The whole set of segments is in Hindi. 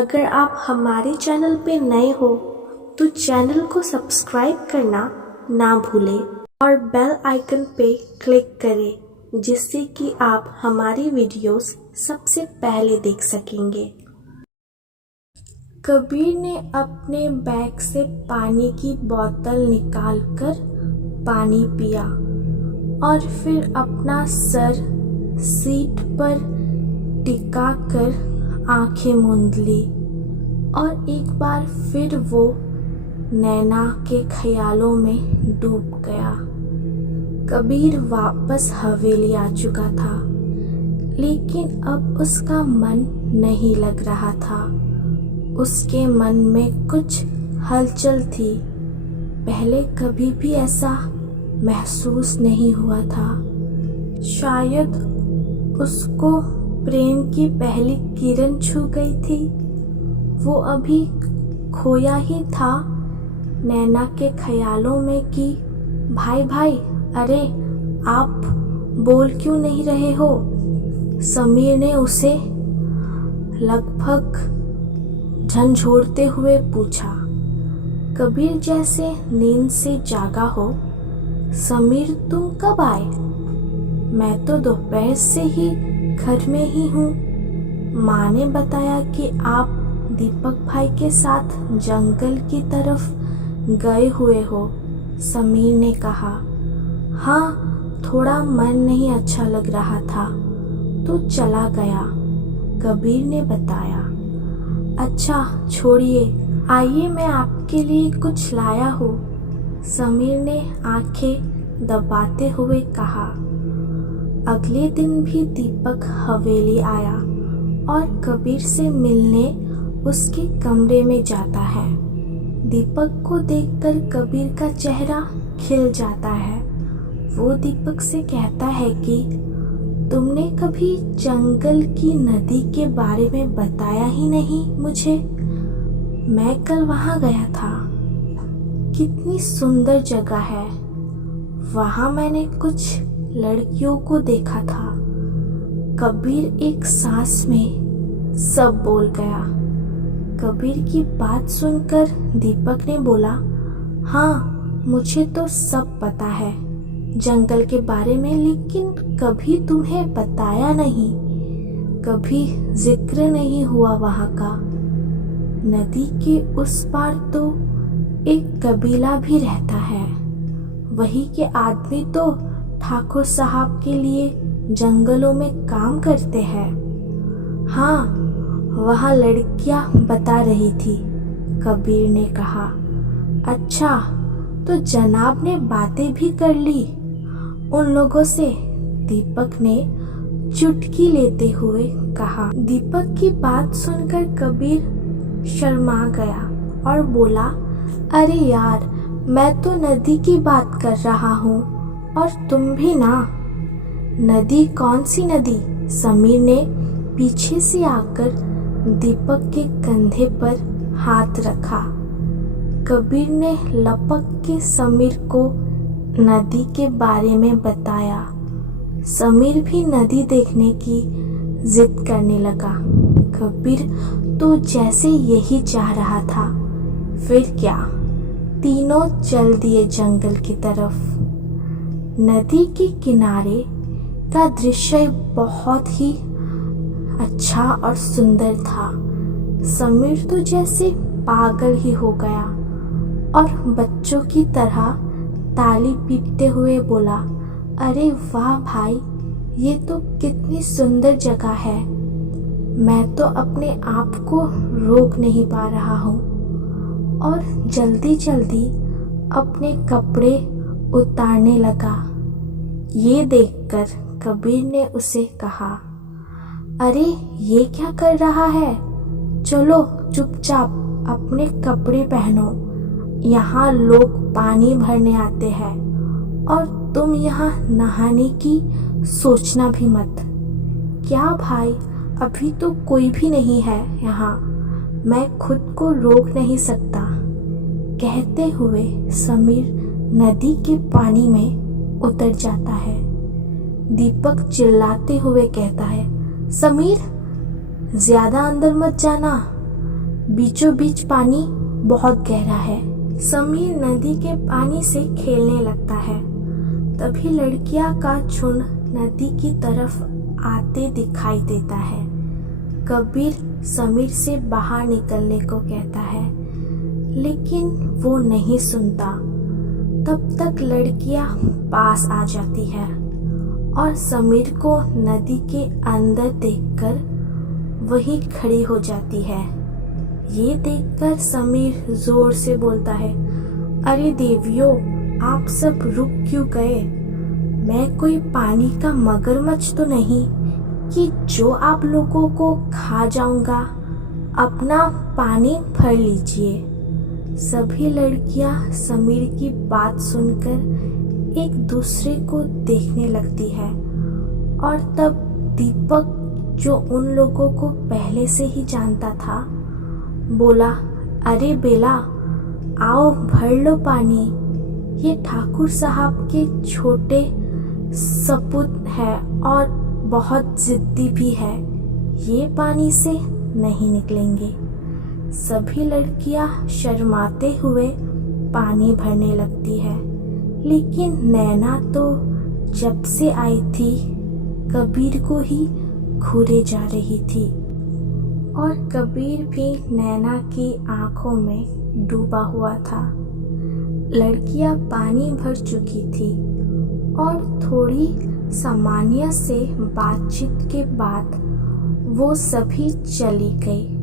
अगर आप हमारे चैनल पे नए हो तो चैनल को सब्सक्राइब करना ना भूलें और बेल आइकन पे क्लिक करें जिससे कि आप हमारी वीडियोस सबसे पहले देख सकेंगे। कबीर ने अपने बैग से पानी की बोतल निकालकर पानी पिया और फिर अपना सर सीट पर टिका कर आंखें मूंद ली और एक बार फिर वो नैना के ख्यालों में डूब गया। कबीर वापस हवेली आ चुका था, लेकिन अब उसका मन नहीं लग रहा था। उसके मन में कुछ हलचल थी। पहले कभी भी ऐसा महसूस नहीं हुआ था। शायद उसको प्रेम की पहली किरण छू गई थी। वो अभी खोया ही था नैना के ख्यालों में कि भाई भाई, अरे आप बोल क्यों नहीं रहे हो? समीर ने उसे लगभग झंझोड़ते हुए पूछा। कबीर जैसे नींद से जागा हो। समीर, तुम कब आए? मैं तो दोपहर से ही घर में ही हूँ। माँ ने बताया कि आप दीपक भाई के साथ जंगल की तरफ गए हुए हो। समीर ने कहा। हाँ, थोड़ा मन नहीं अच्छा लग रहा था तो चला गया, कबीर ने बताया। अच्छा छोड़िए, आइए मैं आपके लिए कुछ लाया हूँ, समीर ने आंखें दबाते हुए कहा। अगले दिन भी दीपक हवेली आया और कबीर से मिलने उसके कमरे में जाता है। दीपक को देखकर कबीर का चेहरा खिल जाता है। वो दीपक से कहता है कि तुमने कभी जंगल की नदी के बारे में बताया ही नहीं मुझे। मैं कल वहां गया था। कितनी सुंदर जगह है। वहां मैंने कुछ लड़कियों को देखा था। कबीर एक सांस में सब बोल गया। कबीर की बात सुनकर दीपक ने बोला, हाँ, मुझे तो सब पता है जंगल के बारे में, लेकिन कभी तुम्हें बताया नहीं, कभी जिक्र नहीं हुआ वहां का। नदी के उस पार तो एक कबीला भी रहता है। वही के आदमी तो ठाकुर साहब के लिए जंगलों में काम करते हैं। हाँ, वहाँ लड़कियां बता रही थी, कबीर ने कहा। अच्छा, तो जनाब ने बातें भी कर ली उन लोगों से? दीपक ने चुटकी लेते हुए कहा। दीपक की बात सुनकर कबीर शर्मा गया और बोला, अरे यार, मैं तो नदी की बात कर रहा हूँ और तुम भी ना। नदी? कौन सी नदी? समीर ने पीछे से आकर दीपक के कंधे पर हाथ रखा। कबीर ने लपक के समीर को नदी के बारे में बताया। समीर भी नदी देखने की जिद करने लगा। कबीर तो जैसे यही चाह रहा था। फिर क्या, तीनों चल दिए जंगल की तरफ। नदी के किनारे का दृश्य बहुत ही अच्छा और सुंदर था। समीर तो जैसे पागल ही हो गया और बच्चों की तरह ताली पीटते हुए बोला, अरे वाह भाई, ये तो कितनी सुंदर जगह है। मैं तो अपने आप को रोक नहीं पा रहा हूँ और जल्दी जल्दी अपने कपड़े उतारने लगा। ये देखकर कबीर ने उसे कहा, अरे ये क्या कर रहा है? चलो चुपचाप अपने कपड़े पहनो। यहाँ लोग पानी भरने आते हैं और तुम यहाँ नहाने की सोचना भी मत। क्या भाई, अभी तो कोई भी नहीं है यहाँ, मैं खुद को रोक नहीं सकता। कहते हुए समीर नदी के पानी में उतर जाता है। दीपक चिल्लाते हुए कहता है, समीर, ज्यादा अंदर मत जाना, बीचों बीच पानी बहुत गहरा है। समीर नदी के पानी से खेलने लगता है। तभी लड़कियां का झुंड नदी की तरफ आते दिखाई देता है। कबीर समीर से बाहर निकलने को कहता है, लेकिन वो नहीं सुनता। तब तक लड़कियां पास आ जाती है और समीर को नदी के अंदर देखकर वहीं खड़ी हो जाती है। ये देखकर समीर जोर से बोलता है, अरे देवियों, आप सब रुक क्यों गए? मैं कोई पानी का मगरमच्छ तो नहीं कि जो आप लोगों को खा जाऊंगा। अपना पानी भर लीजिए। सभी लड़कियां समीर की बात सुनकर एक दूसरे को देखने लगती है और तब दीपक, जो उन लोगों को पहले से ही जानता था, बोला, अरे बेला, आओ भर लो पानी। ये ठाकुर साहब के छोटे सपूत है और बहुत जिद्दी भी है। ये पानी से नहीं निकलेंगे। सभी लड़कियां शर्माते हुए पानी भरने लगती है, लेकिन नैना तो जब से आई थी कबीर को ही घूरे जा रही थी और कबीर भी नैना की आंखों में डूबा हुआ था। लड़कियां पानी भर चुकी थी और थोड़ी सामान्य से बातचीत के बाद वो सभी चली गई।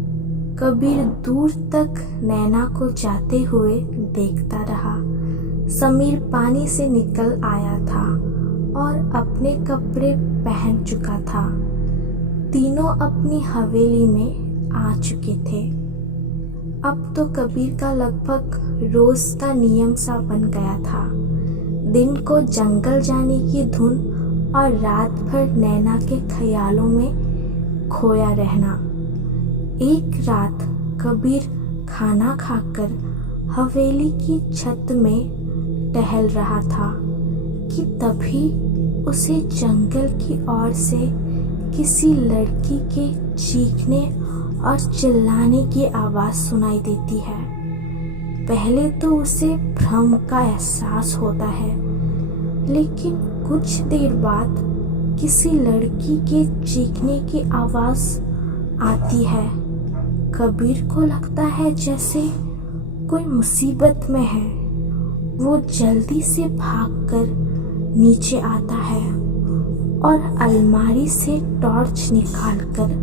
कबीर दूर तक नैना को जाते हुए देखता रहा। समीर पानी से निकल आया था और अपने कपड़े पहन चुका था। तीनों अपनी हवेली में आ चुके थे। अब तो कबीर का लगभग रोज का नियम सा बन गया था। दिन को जंगल जाने की धुन और रात भर नैना के ख्यालों में खोया रहना। एक रात कबीर खाना खाकर हवेली की छत में टहल रहा था कि तभी उसे जंगल की ओर से किसी लड़की के चीखने और चिल्लाने की आवाज सुनाई देती है। पहले तो उसे भ्रम का एहसास होता है, लेकिन कुछ देर बाद किसी लड़की के चीखने की आवाज आती है। कबीर को लगता है जैसे कोई मुसीबत में है। वो जल्दी से भागकर नीचे आता है और अलमारी से टॉर्च निकालकर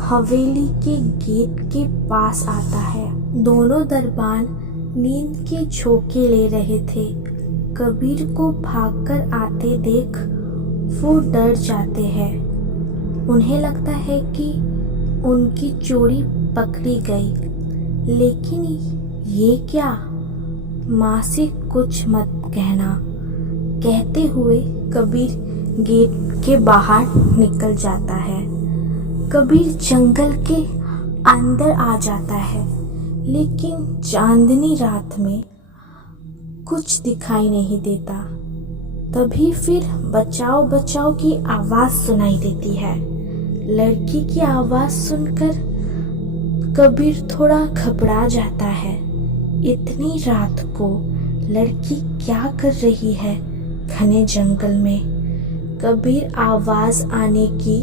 हवेली के गेट के पास आता है। दोनों दरबान नींद के झोंके ले रहे थे। कबीर को भागकर आते देख वो डर जाते हैं। उन्हें लगता है कि उनकी चोरी पकड़ी गई, लेकिन ये क्या? माँ से कुछ मत कहना, कहते हुए कबीर गेट के बाहर निकल जाता है। कबीर जंगल के अंदर आ जाता है, लेकिन चांदनी रात में कुछ दिखाई नहीं देता। तभी फिर बचाओ बचाओ की आवाज सुनाई देती है। लड़की की आवाज सुनकर कबीर थोड़ा घबरा जाता है। इतनी रात को लड़की क्या कर रही है घने जंगल में? कबीर आवाज आने की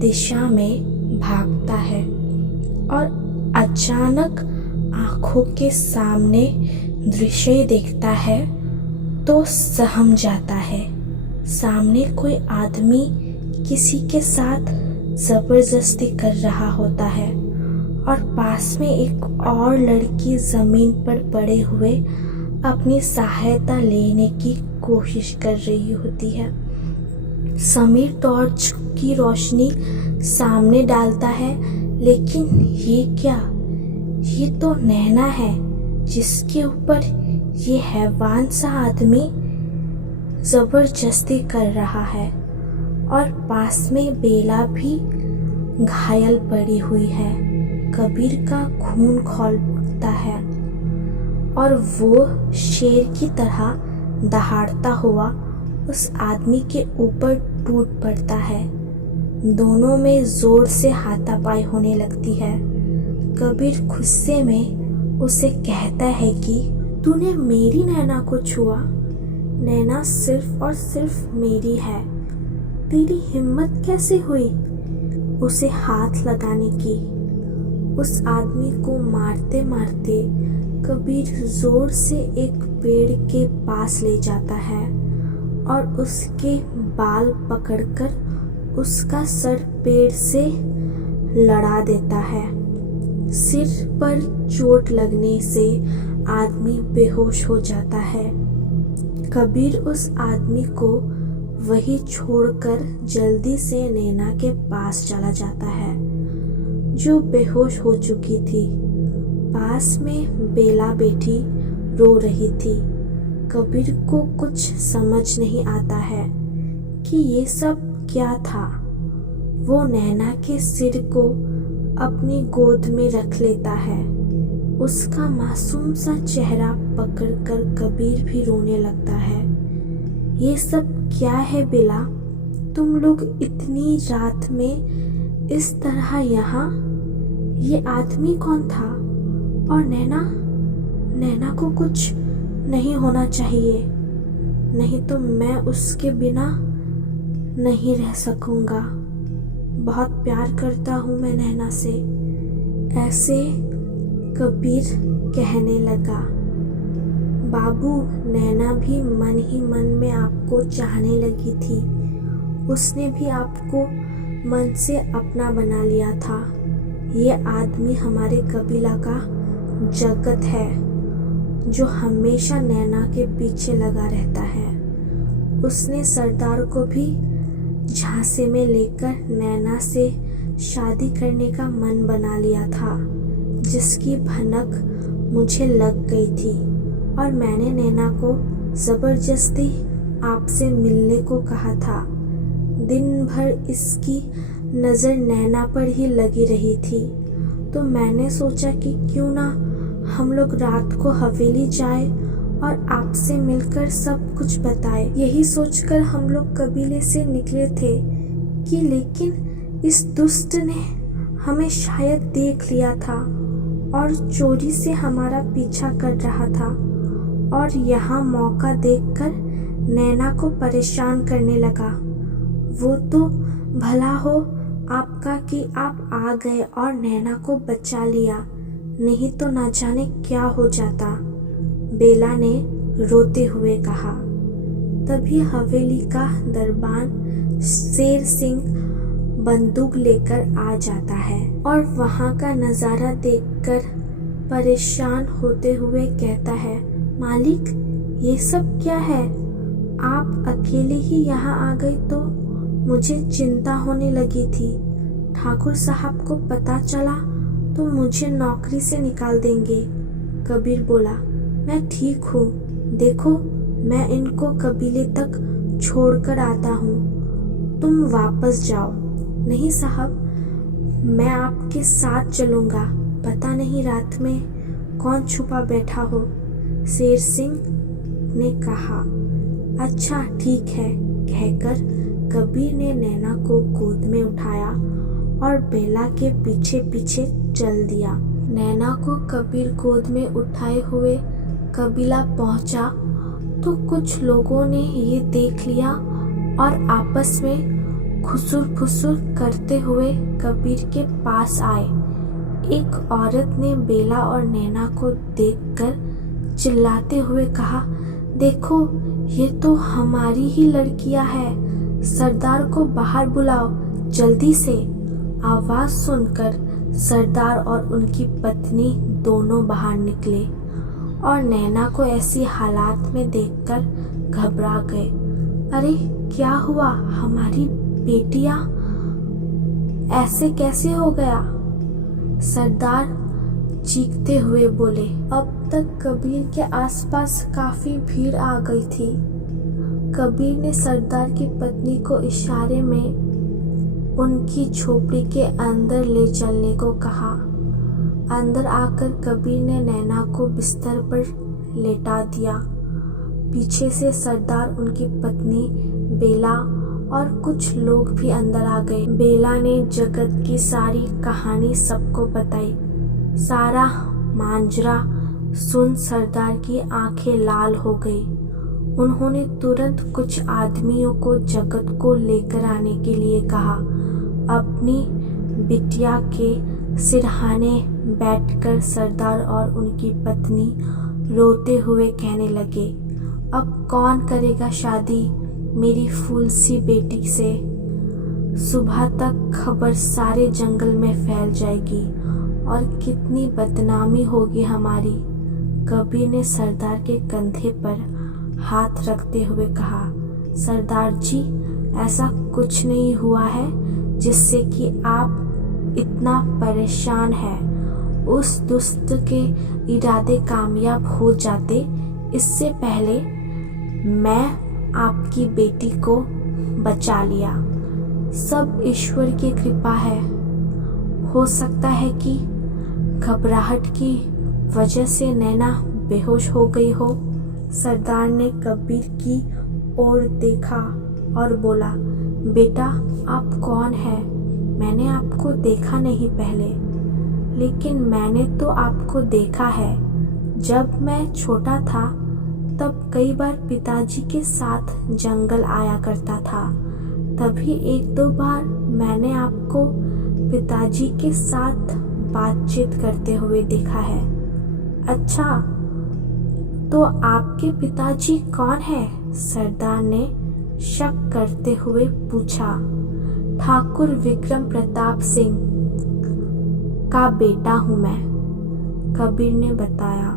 दिशा में भागता है और अचानक आंखों के सामने दृश्य देखता है तो सहम जाता है। सामने कोई आदमी किसी के साथ जबरदस्ती कर रहा होता है और पास में एक और लड़की जमीन पर पड़े हुए अपनी सहायता लेने की कोशिश कर रही होती है। समीर टॉर्च की रोशनी सामने डालता है, लेकिन ये क्या? ये तो नैना है जिसके ऊपर ये हैवान सा आदमी जबरदस्ती कर रहा है और पास में बेला भी घायल पड़ी हुई है। कबीर का खून खौलता है और वो शेर की तरह दहाड़ता हुआ उस आदमी के ऊपर टूट पड़ता है। दोनों में जोर से हाथापाई होने लगती है। कबीर गुस्से में उसे कहता है कि तूने मेरी नैना को छुआ। नैना सिर्फ और सिर्फ मेरी है, तेरी हिम्मत कैसे हुई उसे हाथ लगाने की। उस आदमी को मारते मारते कबीर जोर से एक पेड़ के पास ले जाता है और उसके बाल पकड़कर उसका सर पेड़ से लड़ा देता है। सिर पर चोट लगने से आदमी बेहोश हो जाता है। कबीर उस आदमी को वही छोड़कर जल्दी से नैना के पास चला जाता है, जो बेहोश हो चुकी थी। पास में बेला बैठी रो रही थी। कबीर को कुछ समझ नहीं आता है कि ये सब क्या था। वो नैना के सिर को अपनी गोद में रख लेता है। उसका मासूम सा चेहरा पकड़कर कबीर भी रोने लगता है। ये सब क्या है बेला? तुम लोग इतनी रात में इस तरह यहाँ? ये आदमी कौन था? और नैना को कुछ नहीं होना चाहिए, नहीं तो मैं उसके बिना नहीं रह सकूंगा। बहुत प्यार करता हूँ मैं नैना से। ऐसे कबीर कहने लगा। बाबू, नैना भी मन ही मन में आपको चाहने लगी थी। उसने भी आपको मन से अपना बना लिया था। ये आदमी हमारे कबीला का जगत है, जो हमेशा नैना के पीछे लगा रहता है। उसने सरदार को भी झांसे में लेकर नैना से शादी करने का मन बना लिया था, जिसकी भनक मुझे लग गई थी और मैंने नैना को जबरदस्ती आपसे मिलने को कहा था। दिन भर इसकी नज़र नैना पर ही लगी रही थी, तो मैंने सोचा कि क्यों ना हम लोग रात को हवेली जाए और आपसे मिलकर सब कुछ बताए। यही सोचकर हम लोग कबीले से निकले थे कि लेकिन इस दुष्ट ने हमें शायद देख लिया था और चोरी से हमारा पीछा कर रहा था और यहाँ मौका देखकर नैना को परेशान करने लगा। वो तो भला हो आपका कि आप आ गए और नैना को बचा लिया, नहीं तो ना जाने क्या हो जाता, बेला ने रोते हुए कहा। तभी हवेली का दरबान शेर सिंह बंदूक लेकर आ जाता है और वहाँ का नज़ारा देखकर परेशान होते हुए कहता है, मालिक, ये सब क्या है? आप अकेले ही यहाँ आ गए तो मुझे चिंता होने लगी थी। ठाकुर साहब को पता चला तो मुझे नौकरी से निकाल देंगे। कबीर बोला, मैं ठीक हूँ, देखो मैं इनको कबीले तक छोड़कर आता हूँ, तुम वापस जाओ। नहीं साहब, मैं आपके साथ चलूँगा, पता नहीं रात में कौन छुपा बैठा हो, शेर सिंह ने कहा। अच्छा ठीक है, कहकर कबीर ने नैना को गोद में उठाया और बेला के पीछे पीछे चल दिया। नैना को कबीर गोद में उठाए हुए कबीला पहुंचा तो कुछ लोगों ने ये देख लिया और आपस में खुसुर फुसुर करते हुए कबीर के पास आए। एक औरत ने बेला और नैना को देखकर चिल्लाते हुए कहा, देखो ये तो हमारी ही लड़कियां हैं, सरदार को बाहर बुलाओ जल्दी से। आवाज सुनकर सरदार और उनकी पत्नी दोनों बाहर निकले और नैना को ऐसी हालात में देखकर घबरा गए। अरे क्या हुआ, हमारी बेटियां ऐसे कैसे हो गया? सरदार चीखते हुए बोले। अब तक कबीर के आसपास काफी भीड़ आ गई थी। कबीर ने सरदार की पत्नी को इशारे में उनकी झोपड़ी के अंदर ले चलने को कहा। अंदर आकर कबीर ने नैना को बिस्तर पर लेटा दिया। पीछे से सरदार, उनकी पत्नी बेला और कुछ लोग भी अंदर आ गए। बेला ने जगत की सारी कहानी सबको बताई। सारा मांजरा सुन सरदार की आंखें लाल हो गई। उन्होंने तुरंत कुछ आदमियों को जगत को लेकर आने के लिए कहा। अपनी बिटिया के सिरहाने बैठकर सरदार और उनकी पत्नी रोते हुए कहने लगे, अब कौन करेगा शादी मेरी फूल सी बेटी से? सुबह तक खबर सारे जंगल में फैल जाएगी और कितनी बदनामी होगी हमारी। कबीर ने सरदार के कंधे पर हाथ रखते हुए कहा, सरदार जी, ऐसा कुछ नहीं हुआ है जिससे कि आप इतना परेशान हैं। उस दुष्ट के इरादे कामयाब हो जाते इससे पहले मैं आपकी बेटी को बचा लिया। सब ईश्वर की कृपा है। हो सकता है कि घबराहट की वजह से नैना बेहोश हो गई हो। सरदार ने कबीर की ओर देखा और बोला, बेटा आप कौन हैं? मैंने आपको देखा नहीं पहले, लेकिन मैंने तो आपको देखा है। जब मैं छोटा था तब कई बार पिताजी के साथ जंगल आया करता था। तभी एक दो बार मैंने आपको पिताजी के साथ बातचीत करते हुए देखा है। अच्छा, तो आपके पिताजी कौन हैं? सरदार ने शक करते हुए पूछा। ठाकुर विक्रम प्रताप सिंह का बेटा हूं मैं, कबीर ने बताया।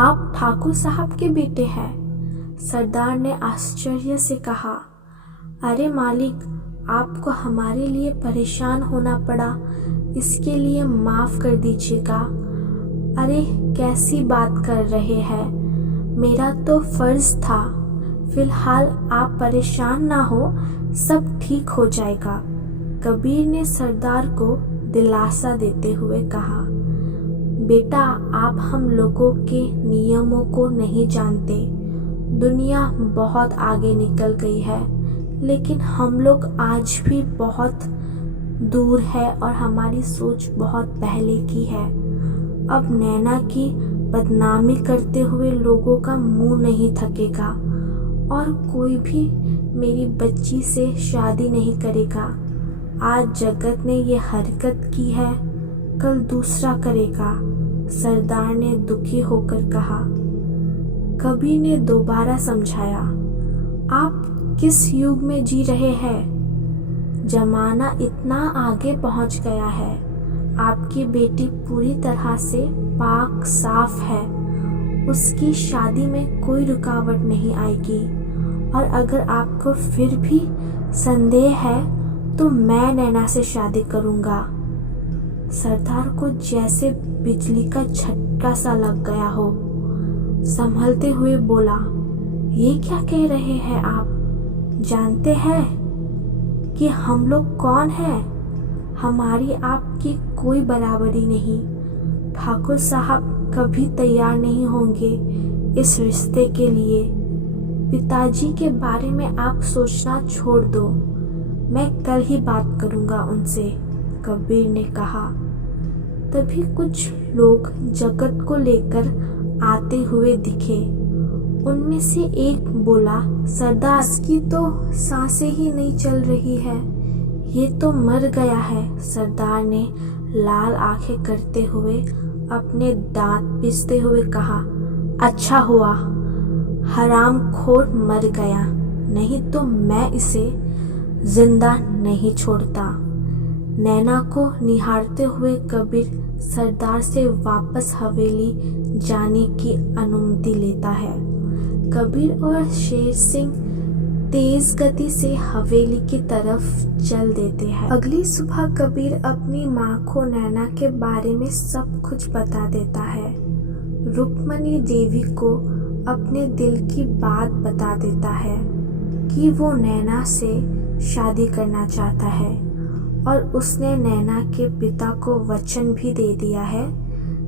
आप ठाकुर साहब के बेटे हैं? सरदार ने आश्चर्य से कहा। अरे मालिक, आपको हमारे लिए परेशान होना पड़ा, इसके लिए माफ कर दीजिएगा। अरे कैसी बात कर रहे हैं, मेरा तो फर्ज था। फिलहाल आप परेशान ना हो, सब ठीक हो जाएगा, कबीर ने सरदार को दिलासा देते हुए कहा। बेटा, आप हम लोगों के नियमों को नहीं जानते। दुनिया बहुत आगे निकल गई है, लेकिन हम लोग आज भी बहुत दूर है और हमारी सोच बहुत पहले की है। अब नैना की बदनामी करते हुए लोगों का मुंह नहीं थकेगा और कोई भी मेरी बच्ची से शादी नहीं करेगा। आज जगत ने ये हरकत की है, कल दूसरा करेगा, सरदार ने दुखी होकर कहा। कबीर ने दोबारा समझाया, आप किस युग में जी रहे हैं? जमाना इतना आगे पहुंच गया है। आपकी बेटी पूरी तरह से पाक साफ है, उसकी शादी में कोई रुकावट नहीं आएगी। और अगर आपको फिर भी संदेह है तो मैं नैना से शादी करूंगा। सरदार को जैसे बिजली का झटका सा लग गया हो। संभलते हुए बोला, ये क्या कह रहे हैं आप? जानते हैं कि हम लोग कौन हैं? हमारी आपकी कोई बराबरी नहीं। ठाकुर साहब कभी तैयार नहीं होंगे इस रिश्ते के लिए। पिताजी के बारे में आप सोचना छोड़ दो, मैं कल ही बात करूंगा उनसे, कबीर ने कहा। तभी कुछ लोग जगत को लेकर आते हुए दिखे। उनमें से एक बोला, सरदार, इसकी तो सांसें ही नहीं चल रही है, ये तो मर गया है। सरदार ने लाल आंखें करते हुए अपने दांत पीसते हुए कहा, अच्छा हुआ हरामखोर मर गया, नहीं तो मैं इसे जिंदा नहीं छोड़ता। नैना को निहारते हुए कबीर सरदार से वापस हवेली जाने की अनुमति लेता है। कबीर और शेर सिंह तेज गति से हवेली की तरफ चल देते हैं। अगली सुबह कबीर अपनी माँ को नैना के बारे में सब कुछ बता देता है। रुक्मणी देवी को अपने दिल की बात बता देता है कि वो नैना से शादी करना चाहता है और उसने नैना के पिता को वचन भी दे दिया है।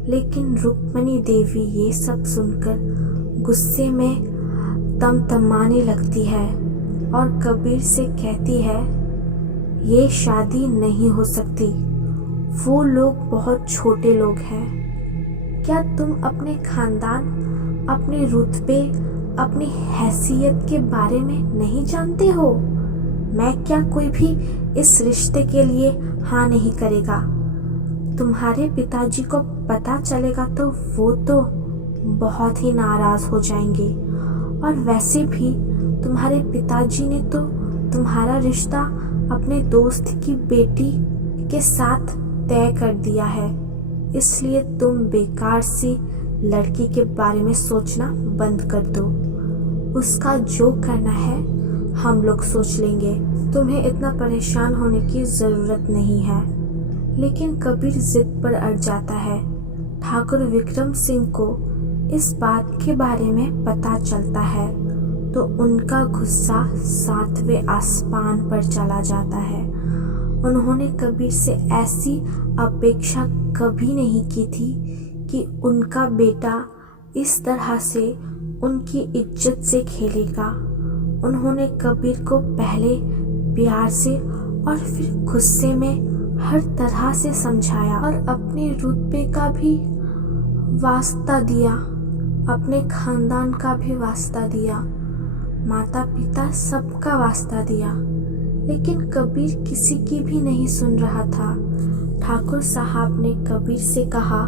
लेकिन रुक्मणी देवी ये सब सुनकर गुस्से में तमतमाने लगती है और कबीर से कहती है, ये शादी नहीं हो सकती वो लोग बहुत छोटे लोग हैं। क्या तुम अपने खानदान, अपने रुतबे, अपनी हैसियत के बारे में नहीं जानते हो? मैं क्या कोई भी इस रिश्ते के लिए हाँ नहीं करेगा। तुम्हारे पिताजी को पता चलेगा तो वो तो बहुत ही नाराज हो जाएंगे। और वैसे भी तुम्हारे पिताजी ने तो तुम्हारा रिश्ता अपने दोस्त की बेटी के साथ तय कर दिया है, इसलिए तुम बेकार सी लड़की के बारे में सोचना बंद कर दो। उसका जो करना है हम लोग सोच लेंगे। तुम्हें इतना परेशान होने की ज़रूरत नहीं है। लेकिन कबीर जिद पर अड़ जाता है। ठाकुर विक्रम सिंह को इस बात के बारे में पता चलता है तो उनका गुस्सा 7वें आसमान पर चला जाता है। उन्होंने कबीर से ऐसी अपेक्षा कभी नहीं की थी कि उनका बेटा इस तरह से उनकी इज्जत से खेलेगा। उन्होंने कबीर को पहले प्यार से और फिर गुस्से में हर तरह से समझाया और अपने रुतबे का भी वास्ता दिया, अपने खानदान का भी वास्ता दिया, माता पिता सबका वास्ता दिया। लेकिन कबीर किसी की भी नहीं सुन रहा था। ठाकुर साहब ने कबीर से कहा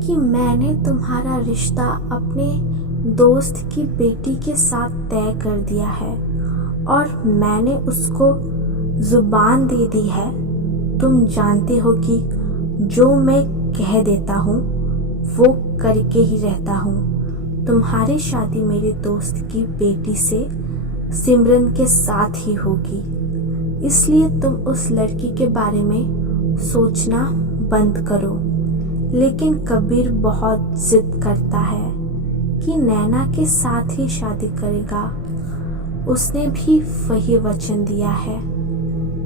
कि मैंने तुम्हारा रिश्ता अपने दोस्त की बेटी के साथ तय कर दिया है और मैंने उसको जुबान दे दी है। तुम जानते हो कि जो मैं कह देता हूँ वो करके ही रहता हूँ। तुम्हारी शादी मेरे दोस्त की बेटी से सिमरन के साथ ही होगी, इसलिए तुम उस लड़की के बारे में सोचना बंद करो। लेकिन कबीर बहुत जिद करता है कि नैना के साथ ही शादी करेगा। उसने भी वही वचन दिया है।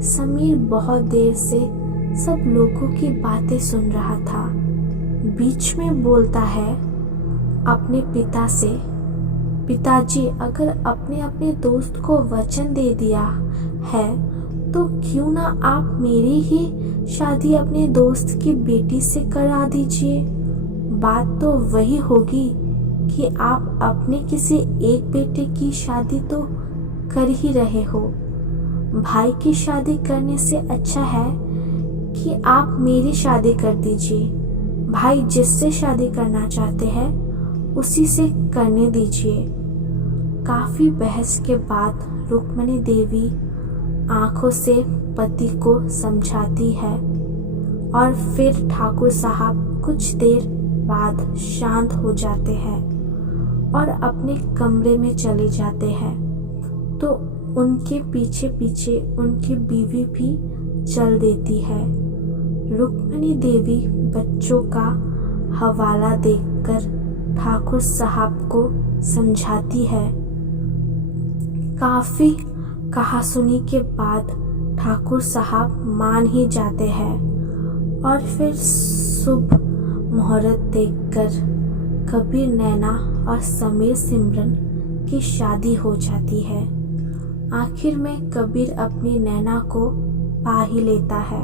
समीर बहुत देर से सब लोगों की बातें सुन रहा था। बीच में बोलता है अपने पिता से, पिताजी अगर अपने अपने दोस्त को वचन दे दिया है तो क्यों ना आप मेरी ही शादी अपने दोस्त की बेटी से करा दीजिए। बात तो वही होगी कि आप अपने किसी एक बेटे की शादी तो कर ही रहे हो। भाई की शादी करने से अच्छा है कि आप मेरी शादी कर दीजिए। भाई जिससे शादी करना चाहते हैं उसी से करने दीजिए। काफी बहस के बाद रुक्मणी देवी आंखों से पति को समझाती है और फिर ठाकुर साहब कुछ देर बाद शांत हो जाते हैं और अपने कमरे में चले जाते हैं। तो उनके पीछे पीछे उनकी बीवी भी चल देती है। रुक्मणी देवी बच्चों का हवाला देकर ठाकुर साहब को समझाती है। काफी कहासुनी के बाद ठाकुर साहब मान ही जाते हैं और फिर शुभ मुहूर्त देखकर कबीर नैना और समीर सिमरन की शादी हो जाती है। आखिर में कबीर अपनी नैना को पा ही लेता है।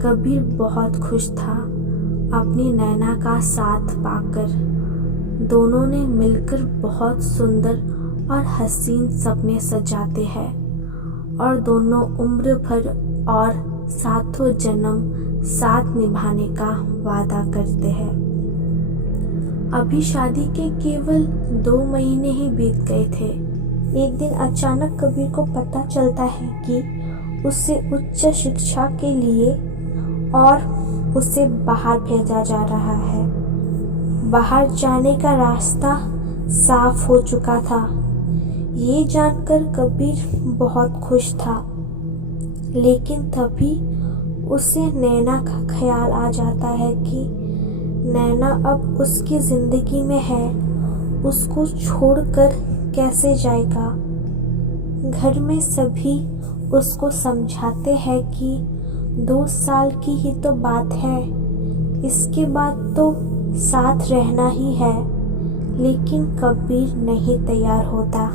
कबीर बहुत खुश था अपनी नैना का साथ पाकर। दोनों ने मिलकर बहुत सुंदर और हसीन सपने सजाते हैं और दोनों उम्र भर और सातों जन्म साथ निभाने का वादा करते हैं। अभी शादी के केवल 2 महीने ही बीत गए थे। एक दिन अचानक कबीर को पता चलता है कि उसे उच्च शिक्षा के लिए और उसे बाहर भेजा जा रहा है। बाहर जाने का रास्ता साफ हो चुका था। ये जानकर कबीर बहुत खुश था, लेकिन तभी उसे नैना का ख्याल आ जाता है कि नैना अब उसकी जिंदगी में है, उसको छोड़कर कैसे जाएगा। घर में सभी उसको समझाते हैं कि 2 साल की ही तो बात है, इसके बाद तो साथ रहना ही है। लेकिन कबीर नहीं तैयार होता।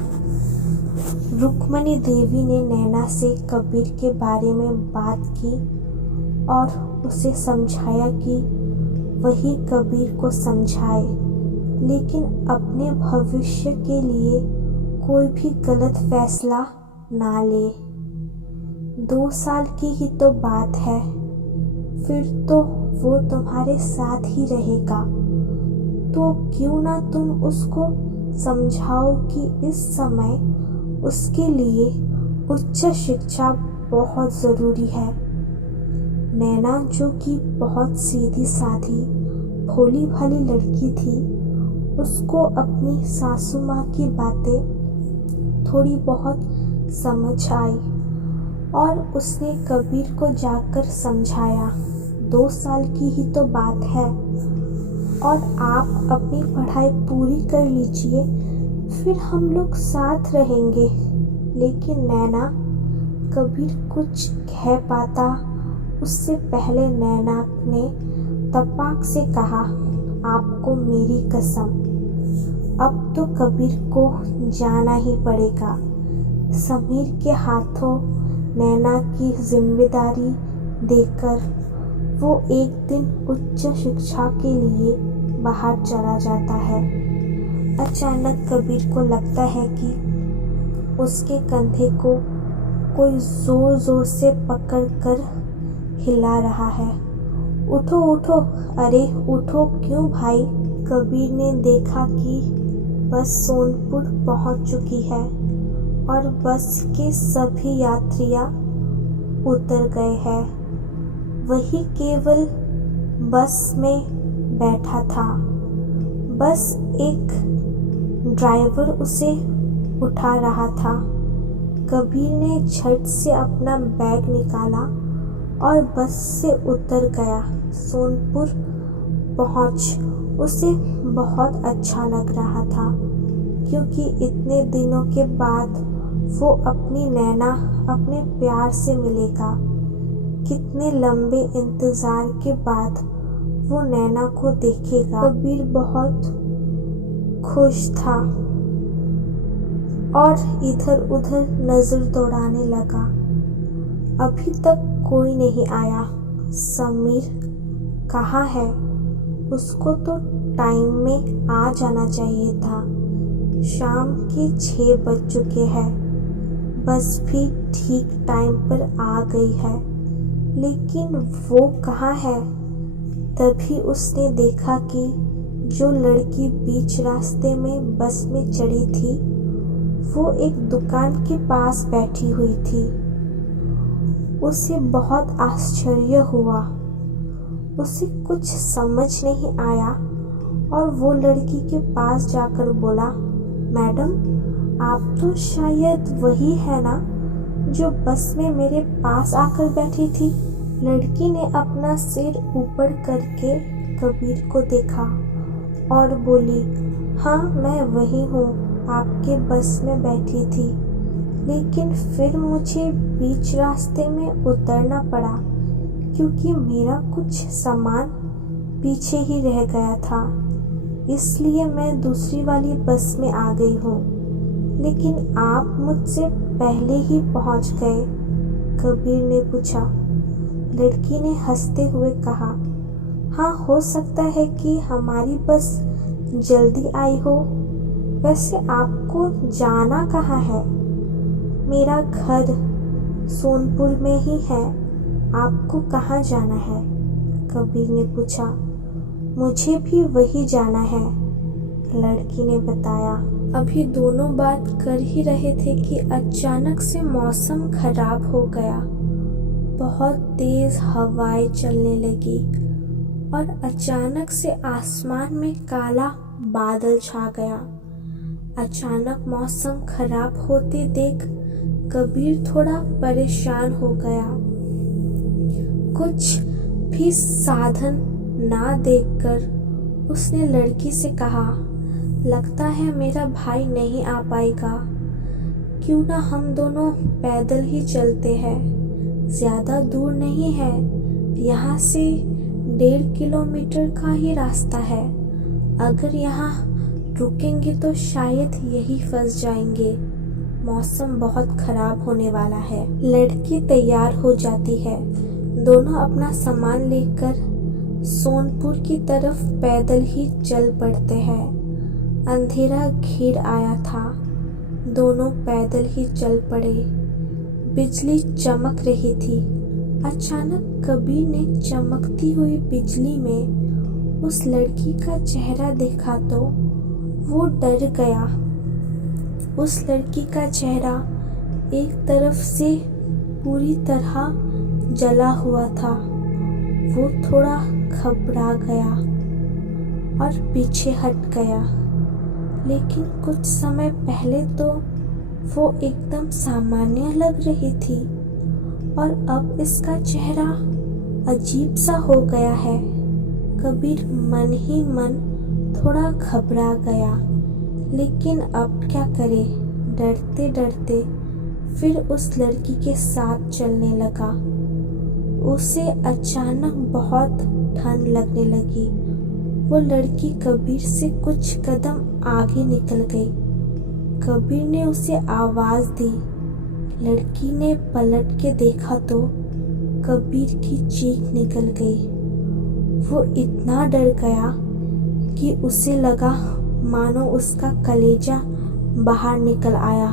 रुक्मणी देवी ने नैना से कबीर के बारे में बात की और उसे समझाया कि वही कबीर को समझाए, लेकिन अपने भविष्य के लिए कोई भी गलत फैसला ना ले। 2 साल की ही तो बात है, फिर तो वो तुम्हारे साथ ही रहेगा, तो क्यों ना तुम उसको समझाओ कि इस समय उसके लिए उच्च शिक्षा बहुत ज़रूरी है। नैना, जो कि बहुत सीधी साधी भोली भाली लड़की थी, उसको अपनी सासू माँ की बातें थोड़ी बहुत समझ आई और उसने कबीर को जाकर समझाया, 2 साल की ही तो बात है और आप अपनी पढ़ाई पूरी कर लीजिए, फिर हम लोग साथ रहेंगे। लेकिन नैना, कबीर कुछ कह पाता उससे पहले नैना ने तपाक से कहा, आपको मेरी कसम, अब तो कबीर को जाना ही पड़ेगा। समीर के हाथों नैना की जिम्मेदारी देकर वो एक दिन उच्च शिक्षा के लिए बाहर चला जाता है। अचानक कबीर को लगता है कि उसके कंधे को कोई जोर जोर से पकड़ कर हिला रहा है। उठो उठो, अरे उठो क्यों भाई। कबीर ने देखा कि बस सोनपुर पहुंच चुकी है और बस के सभी यात्रियां उतर गए हैं। वही केवल बस में बैठा था। बस एक ड्राइवर उसे उठा रहा था। कबीर ने झट से अपना बैग निकाला और बस से उतर गया। सोनपुर पहुंच उसे बहुत अच्छा लग रहा था, क्योंकि इतने दिनों के बाद वो अपनी नैना अपने प्यार से मिलेगा। कितने लंबे इंतजार के बाद वो नैना को देखेगा। कबीर बहुत खुश था और इधर उधर नजर दौड़ाने लगा। अभी तक कोई नहीं आया। समीर कहाँ है? उसको तो टाइम में आ जाना चाहिए था। शाम के 6 बज चुके हैं। बस भी ठीक टाइम पर आ गई है, लेकिन वो कहाँ है? तभी उसने देखा कि जो लड़की बीच रास्ते में बस में चढ़ी थी, वो एक दुकान के पास बैठी हुई थी। उसे बहुत आश्चर्य हुआ। उसे कुछ समझ नहीं आया और वो लड़की के पास जाकर बोला, मैडम, आप तो शायद वही है ना जो बस में मेरे पास आकर बैठी थी। लड़की ने अपना सिर ऊपर करके कबीर को देखा और बोली, हाँ मैं वही हूँ, आपके बस में बैठी थी, लेकिन फिर मुझे बीच रास्ते में उतरना पड़ा क्योंकि मेरा कुछ सामान पीछे ही रह गया था, इसलिए मैं दूसरी वाली बस में आ गई हूँ। लेकिन आप मुझसे पहले ही पहुँच गए, कबीर ने पूछा। लड़की ने हंसते हुए कहा, हाँ हो सकता है कि हमारी बस जल्दी आई हो। वैसे आपको जाना कहाँ है? मेरा घर सोनपुर में ही है, आपको कहाँ जाना है? कबीर ने पूछा। मुझे भी वही जाना है, लड़की ने बताया। अभी दोनों बात कर ही रहे थे कि अचानक से मौसम खराब हो गया। बहुत तेज हवाएं चलने लगी और अचानक से आसमान में काला बादल छा गया। अचानक मौसम खराब होते देख कबीर थोड़ा परेशान हो गया। कुछ भी साधन ना देखकर उसने लड़की से कहा, लगता है मेरा भाई नहीं आ पाएगा, क्यों ना हम दोनों पैदल ही चलते हैं, ज़्यादा दूर नहीं है, यहाँ से 1.5 किलोमीटर का ही रास्ता है। अगर यहाँ रुकेंगे तो शायद यही फंस जाएंगे, मौसम बहुत खराब होने वाला है। लड़की तैयार हो जाती है। दोनों अपना सामान लेकर सोनपुर की तरफ पैदल ही चल पड़ते हैं। अंधेरा घिर आया था। दोनों पैदल ही चल पड़े। बिजली चमक रही थी। अचानक कबीर ने चमकती हुई बिजली में उस लड़की का चेहरा देखा तो वो डर गया। उस लड़की का चेहरा एक तरफ से पूरी तरह जला हुआ था। वो थोड़ा घबरा गया और पीछे हट गया, लेकिन कुछ समय पहले तो वो एकदम सामान्य लग रही थी और अब इसका चेहरा अजीब सा हो गया है। कबीर मन ही मन थोड़ा घबरा गया, लेकिन अब क्या करे। डरते डरते फिर उस लड़की के साथ चलने लगा। उसे अचानक बहुत ठंड लगने लगी। वो लड़की कबीर से कुछ कदम आगे निकल गई। कबीर ने उसे आवाज दी। लड़की ने पलट के देखा तो कबीर की चीख निकल गई। वो इतना डर गया कि उसे लगा मानो उसका कलेजा बाहर निकल आया।